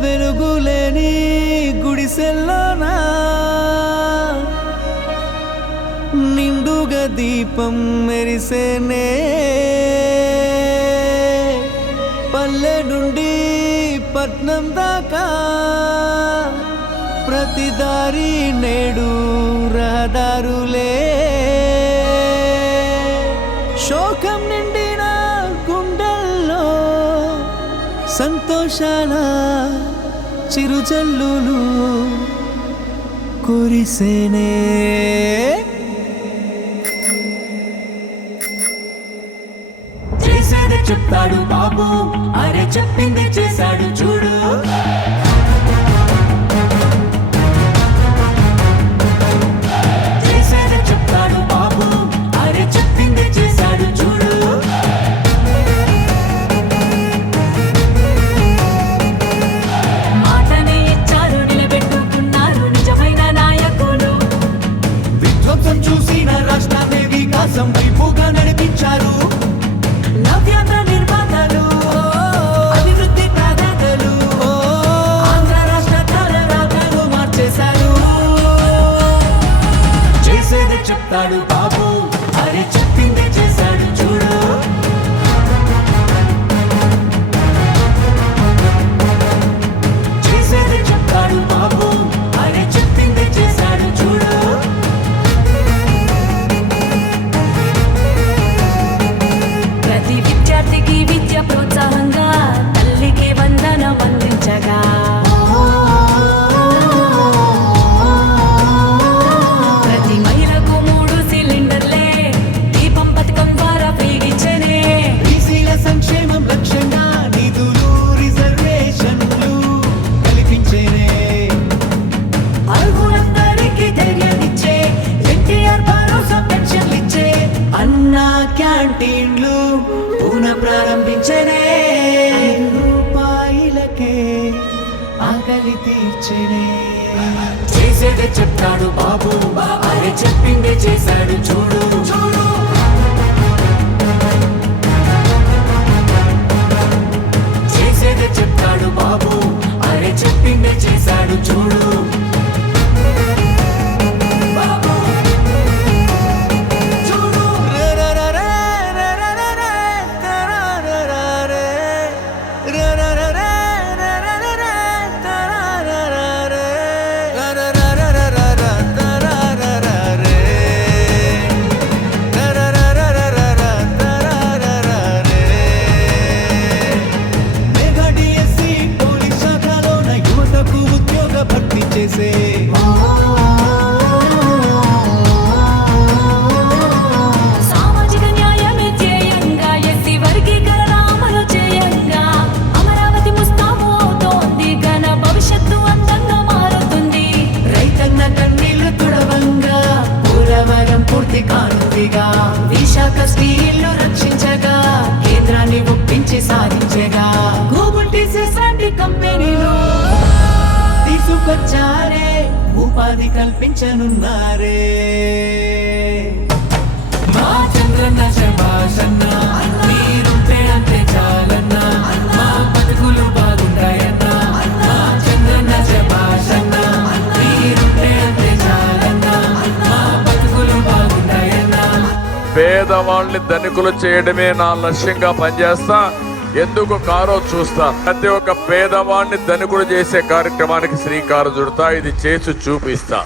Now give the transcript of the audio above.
వెలుగులేని గుడిసెల్లోనా నిండుగా దీపం మెరిసేనే పల్లె నుండి పట్నం దాకా ప్రతి దారి నేడు రహదారులే శోకం నిండిన గుండెల్లో సంతోషాల చిరుజల్లులు కురిసేనే చేసేది చెప్తాడు బాబు అరే చెప్పింది చేశాడు చూడు చేసేది చెప్తాడు బాబు అరే చెప్పింది చేశాడు చూడు మాటని ఇచ్చారు నిలబెట్టుకున్నారు నిజమైన నాయకులు విధ్వంసం చూసిన రాష్ట్రాన్ని వికాసం వైపుగా నడిపించారు నవ్యాంధ్ర నిర్మాతలు అభివృద్ధి ప్రదాతలు ఆంధ్ర రాష్ట్ర తలరాతలు మార్చేశారు చేసేది చెప్తాడు బాబు అరే చెప్పింది చేశాడు చూడు చేసేది చెప్తాడు బాబు అరే చెప్పింది చేశాడు చూడు ప్రతి విద్యార్థికి విద్య ప్రోత్సాహంగా తల్లికి వందనం అందించగా ప్రతి మహిళకు 3 సిలిండర్లే దీపం పథకం ద్వారా ఫ్రీగిచ్చనే బీసీల సంక్షేమం లక్ష్యంగా నిధులు రిజర్వేషన్లు కల్పించేనే అర్హులందరికీ ధైర్యాన్నిచ్చే ఎన్టీఆర్ భరోసా పెన్షన్లిచ్చే అన్నా క్యాంటీన్లు పునః ప్రారంభించనే రూపాయలకే ఆకలి తీర్చనే చేసేదే చెప్తాడు బాబు అరే చెప్పిందే చేశాడు చూడు చూడు చేసేదే చెప్తాడు బాబు అరే చెప్పిందే చేశాడు చూడు బాబు చూడు మెగాడిఎస్సి పోలీస్ శాఖలోన యువతకు ఉద్యోగ భర్తీ చేసే సామాజిక న్యాయమే ధ్యేయంగా ఎస్సీ వర్గీకరణ అమలు చేయంగా అమరావతి ముస్తాబు అవుతోంది ఘన భవిష్యత్తు అందంగా మారుతుంది రైతన్న కన్నీళ్లు తుడవంగా పోలవరం పూర్తి కానుందిగా విశాఖ స్టీల్ను రక్షించగా కేంద్రాన్ని ఒప్పించి సాధించగా గూగుల్ టీసీఎస్ లాంటి కంపెనీలు తీసుకొచ్చారే ఉపాధి కల్పించనున్నారే మా చంద్రన్న శభాషన్న మీరుంటే అంతే చాలన్నా మా బతుకులు బాగుంటాయన్నా మా చంద్రన్న శభాషన్న మీరుంటే అంతే చాలన్నా మా బతుకులు బాగుంటాయన్నా పేదవాళ్ళని ధనికులు చేయడమే నా లక్ష్యంగా పనిచేస్తా. ఎందుకు కారో చూస్తా. ప్రతి ఒక్క పేదవాడిని ధనికులు చేసే కార్యక్రమానికి శ్రీకారం చుడతా. ఇది చేసి చూపిస్తా.